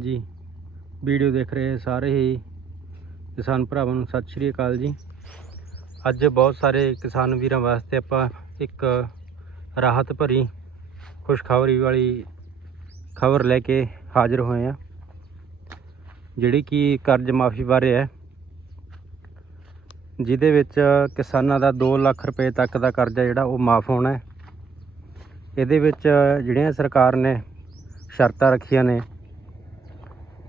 ਜੀ। ਵੀਡੀਓ ਦੇਖ ਰਹੇ ਸਾਰੇ ਹੀ ਕਿਸਾਨ ਭਰਾਵਾਂ ਨੂੰ ਸਤਿ ਸ਼੍ਰੀ ਅਕਾਲ ਜੀ। ਅੱਜ ਬਹੁਤ ਸਾਰੇ ਕਿਸਾਨ ਵੀਰਾਂ ਵਾਸਤੇ ਆਪਾਂ ਇੱਕ ਰਾਹਤ ਭਰੀ ਖੁਸ਼ਖਬਰੀ ਵਾਲੀ ਖਬਰ ਲੈ ਕੇ ਹਾਜ਼ਰ ਹੋਏ ਆ ਜਿਹੜੀ ਕਿ ਕਰਜ਼ ਮਾਫੀ ਬਾਰੇ ਹੈ। ਜਿਹਦੇ ਵਿੱਚ ਕਿਸਾਨਾਂ ਦਾ 2 ਲੱਖ ਰੁਪਏ ਤੱਕ ਦਾ ਕਰਜ਼ਾ ਜਿਹੜਾ ਉਹ ਮਾਫ ਹੋਣਾ ਹੈ। ਇਹਦੇ ਵਿੱਚ ਜਿਹੜੀਆਂ ਸਰਕਾਰ ਨੇ ਸ਼ਰਤਾਂ ਰੱਖੀਆਂ ਨੇ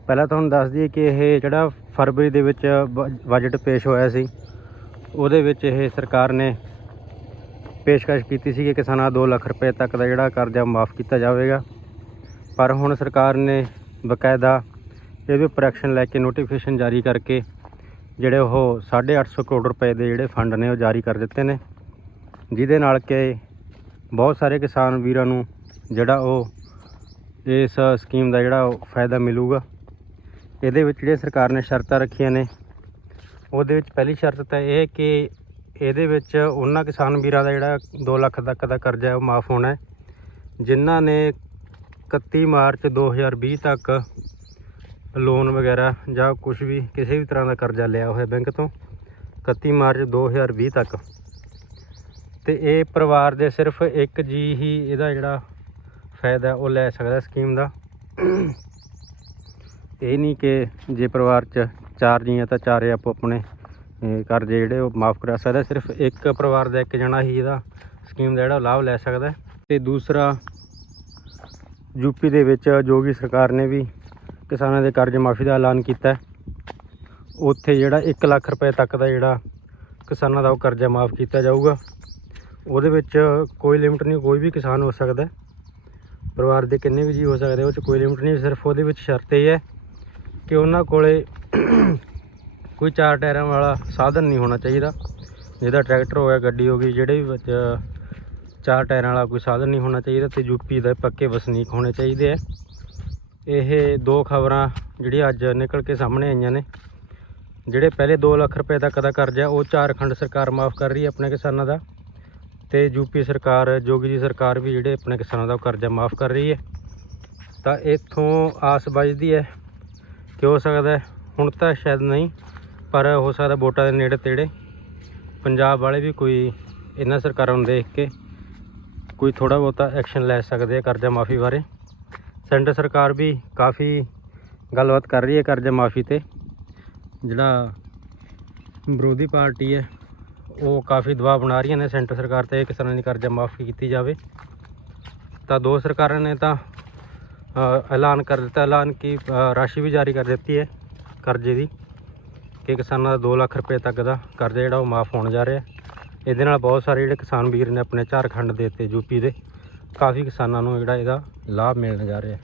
ਪਹਿਲਾਂ ਤੁਹਾਨੂੰ ਦੱਸ ਦਈਏ ਕਿ ਇਹ ਜਿਹੜਾ ਫਰਵਰੀ ਦੇ ਵਿੱਚ ਬ- ਬਜਟ ਪੇਸ਼ ਹੋਇਆ ਸੀ, ਉਹਦੇ ਵਿੱਚ ਇਹ ਸਰਕਾਰ ਨੇ ਪੇਸ਼ਕਸ਼ ਕੀਤੀ ਸੀ ਕਿ ਕਿਸਾਨਾਂ ਦਾ 2 ਲੱਖ ਰੁਪਏ ਤੱਕ ਦਾ ਜਿਹੜਾ ਕਰਜ਼ਾ ਮਾਫ ਕੀਤਾ ਜਾਵੇਗਾ। ਪਰ ਹੁਣ ਸਰਕਾਰ ਨੇ ਬਕਾਇਦਾ ਇਹਦੇ ਉੱਪਰ ਐਕਸ਼ਨ ਲੈ ਕੇ ਨੋਟੀਫਿਕੇਸ਼ਨ ਜਾਰੀ ਕਰਕੇ ਜਿਹੜੇ ਉਹ 850 ਕਰੋੜ ਰੁਪਏ ਦੇ ਜਿਹੜੇ ਫੰਡ ਨੇ, ਉਹ ਜਾਰੀ ਕਰ ਦਿੱਤੇ ਨੇ। ਜਿਹਦੇ ਨਾਲ ਕਿ ਬਹੁਤ ਸਾਰੇ ਕਿਸਾਨ ਵੀਰਾਂ ਨੂੰ ਜਿਹੜਾ ਉਹ ਇਸ ਸਕੀਮ ਦਾ ਜਿਹੜਾ ਉਹ ਫਾਇਦਾ ਮਿਲੂਗਾ। ਇਹਦੇ ਵਿੱਚ ਜਿਹੜੀਆਂ ਸਰਕਾਰ ਨੇ ਸ਼ਰਤਾਂ ਰੱਖੀਆਂ ਨੇ, ਉਹਦੇ ਵਿੱਚ ਪਹਿਲੀ ਸ਼ਰਤ ਤਾਂ ਇਹ ਕਿ ਇਹਦੇ ਵਿੱਚ ਉਹਨਾਂ ਕਿਸਾਨ ਵੀਰਾਂ ਦਾ ਜਿਹੜਾ 2 ਲੱਖ ਤੱਕ ਦਾ ਕਰਜ਼ਾ ਹੈ, ਉਹ ਮਾਫ ਹੋਣਾ ਹੈ। ਜਿਨ੍ਹਾਂ ਨੇ 31 ਮਾਰਚ 2020 ਤੱਕ ਲੋਨ ਵਗੈਰਾ ਜਾਂ ਕੁਝ ਵੀ ਕਿਸੇ ਵੀ ਤਰ੍ਹਾਂ ਦਾ ਕਰਜ਼ਾ ਲਿਆ ਹੋਇਆ ਬੈਂਕ ਤੋਂ 31 ਮਾਰਚ 2020 ਤੱਕ। ਤੇ ਇਹ ਪਰਿਵਾਰ ਦੇ ਸਿਰਫ ਇੱਕ ਜੀ ਹੀ ਇਹਦਾ ਜਿਹੜਾ ਫਾਇਦਾ ਉਹ ਲੈ ਸਕਦਾ ਸਕੀਮ ਦਾ। ਇਹ ਨਹੀਂ ਕਿ ਜੇ ਪਰਿਵਾਰ 'ਚ ਚਾਰ ਜੀ ਆ ਤਾਂ ਚਾਰੇ ਆਪੋ ਆਪਣੇ ਕਰਜ਼ੇ ਜਿਹੜੇ ਉਹ ਮਾਫ ਕਰਾ ਸਕਦਾ ਸਿਰਫ ਇੱਕ ਪਰਿਵਾਰ ਦਾ ਇੱਕ ਜਣਾ ਹੀ ਇਹਦਾ ਸਕੀਮ ਦਾ ਜਿਹੜਾ ਲਾਭ ਲੈ ਸਕਦਾ ਹੈ। ਤੇ ਦੂਸਰਾ ਯੂਪੀ ਦੇ ਵਿੱਚ ਜੋਗੀ ਸਰਕਾਰ ਨੇ ਵੀ ਕਿਸਾਨਾਂ ਦੇ ਕਰਜ਼ ਮਾਫੀ ਦਾ ਐਲਾਨ ਕੀਤਾ ਉੱਥੇ ਜਿਹੜਾ 1 ਲੱਖ ਰੁਪਏ ਤੱਕ ਦਾ ਜਿਹੜਾ ਕਿਸਾਨਾਂ ਦਾ ਉਹ ਕਰਜ਼ਾ ਮਾਫ ਕੀਤਾ ਜਾਊਗਾ। ਉਹਦੇ ਵਿੱਚ ਕੋਈ ਲਿਮਟ ਨਹੀਂ, ਕੋਈ ਵੀ ਕਿਸਾਨ ਹੋ ਸਕਦਾ ਪਰਿਵਾਰ ਦੇ ਕਿੰਨੇ ਵੀ ਜੀ ਹੋ ਸਕਦੇ ਉਹ 'ਚ ਕੋਈ ਲਿਮਟ ਨਹੀਂ, ਸਿਰਫ ਉਹਦੇ ਵਿੱਚ ਸ਼ਰਤ ਇਹ ਹੈ ਕਿ ਉਹਨਾਂ ਕੋਲੇ ਕੋਈ ਚਾਰ ਟਾਇਰਾਂ ਵਾਲਾ ਸਾਧਨ ਨਹੀਂ ਹੋਣਾ ਚਾਹੀਦਾ। ਜਿਹਦਾ ਟਰੈਕਟਰ ਹੋ ਗਿਆ ਗੱਡੀ ਹੋ ਗਈ, ਜਿਹੜੇ ਵੀ ਚਾਰ ਟਾਇਰਾਂ ਵਾਲਾ ਕੋਈ ਸਾਧਨ ਨਹੀਂ ਹੋਣਾ ਚਾਹੀਦਾ ਤੇ ਯੂਪੀ ਦੇ ਪੱਕੇ ਵਸਨੀਕ ਹੋਣੇ ਚਾਹੀਦੇ ਆ। ਇਹ ਦੋ ਖਬਰਾਂ ਜਿਹੜੀਆਂ ਅੱਜ ਨਿਕਲ ਕੇ ਸਾਹਮਣੇ ਆਈਆਂ ਨੇ। ਜਿਹੜੇ ਪਹਿਲੇ 2 ਲੱਖ ਰੁਪਏ ਤੱਕ ਦਾ ਕਰਜ਼ਾ, ਉਹ ਝਾਰਖੰਡ ਸਰਕਾਰ ਮਾਫ ਕਰ ਰਹੀ ਹੈ ਆਪਣੇ ਕਿਸਾਨਾਂ ਦਾ ਤੇ ਯੂਪੀ ਸਰਕਾਰ, ਜੋਗੀ ਜੀ ਸਰਕਾਰ ਵੀ ਜਿਹੜੇ ਆਪਣੇ ਕਿਸਾਨਾਂ ਦਾ ਉਹ ਕਰਜ਼ਾ ਮਾਫ ਕਰ ਰਹੀ ਹੈ। ਤਾਂ ਇੱਥੋਂ ਆਸ ਵੱਜਦੀ ਹੈ ਕਿ ਹੋ ਸਕਦਾ ਹੁਣ ਤਾਂ ਸ਼ਾਇਦ ਨਹੀਂ, ਪਰ ਹੋ ਸਕਦਾ ਵੋਟਾਂ ਦੇ ਨੇੜੇ ਤੇੜੇ। ਪੰਜਾਬ ਵਾਲੇ ਵੀ ਕੋਈ ਇਹਨਾਂ ਸਰਕਾਰਾਂ ਨੂੰ ਦੇਖ ਕੇ ਕੋਈ ਥੋੜਾ ਬਹੁਤਾ ਐਕਸ਼ਨ ਲੈ ਸਕਦੇ ਆ ਕਰਜ਼ਾ ਮਾਫੀ ਬਾਰੇ। ਸੈਂਟਰ ਸਰਕਾਰ ਵੀ ਕਾਫੀ ਗੱਲਬਾਤ ਕਰ ਰਹੀ ਹੈ ਕਰਜ਼ਾ ਮਾਫੀ ਤੇ। ਜਿਹੜਾ ਵਿਰੋਧੀ ਪਾਰਟੀ ਹੈ, ਉਹ ਕਾਫੀ ਦਬਾਅ ਬਣਾ ਰਹੀਆਂ ਨੇ ਸੈਂਟਰ ਸਰਕਾਰ ਤੇ ਕਿਸਾਨਾਂ ਦੀ ਕਰਜ਼ਾ ਮਾਫੀ ਕੀਤੀ ਜਾਵੇ। ਤਾਂ ਦੋ ਸਰਕਾਰਾਂ ਨੇ ਤਾਂ ਐਲਾਨ ਕਰ ਦਿੱਤਾ। ਐਲਾਨ ਕੀ ਰਾਸ਼ੀ ਵੀ ਜਾਰੀ ਕਰ ਦਿੱਤੀ ਹੈ ਕਰਜ਼ੇ ਦੀ ਕਿ ਕਿਸਾਨਾਂ ਦਾ 2 ਲੱਖ ਰੁਪਏ ਤੱਕ ਦਾ ਕਰਜ਼ਾ ਜਿਹੜਾ ਉਹ ਮਾਫ ਹੋਣ ਜਾ ਰਿਹਾ ਇਹਦੇ ਨਾਲ ਬਹੁਤ ਸਾਰੇ ਜਿਹੜੇ ਕਿਸਾਨ ਵੀਰ ਨੇ ਆਪਣੇ ਝਾਰਖੰਡ ਦੇ ਤੇ ਯੂਪੀ ਦੇ ਕਾਫੀ ਕਿਸਾਨਾਂ ਨੂੰ ਜਿਹੜਾ ਇਹਦਾ ਲਾਭ ਮਿਲਣ ਜਾ ਰਿਹਾ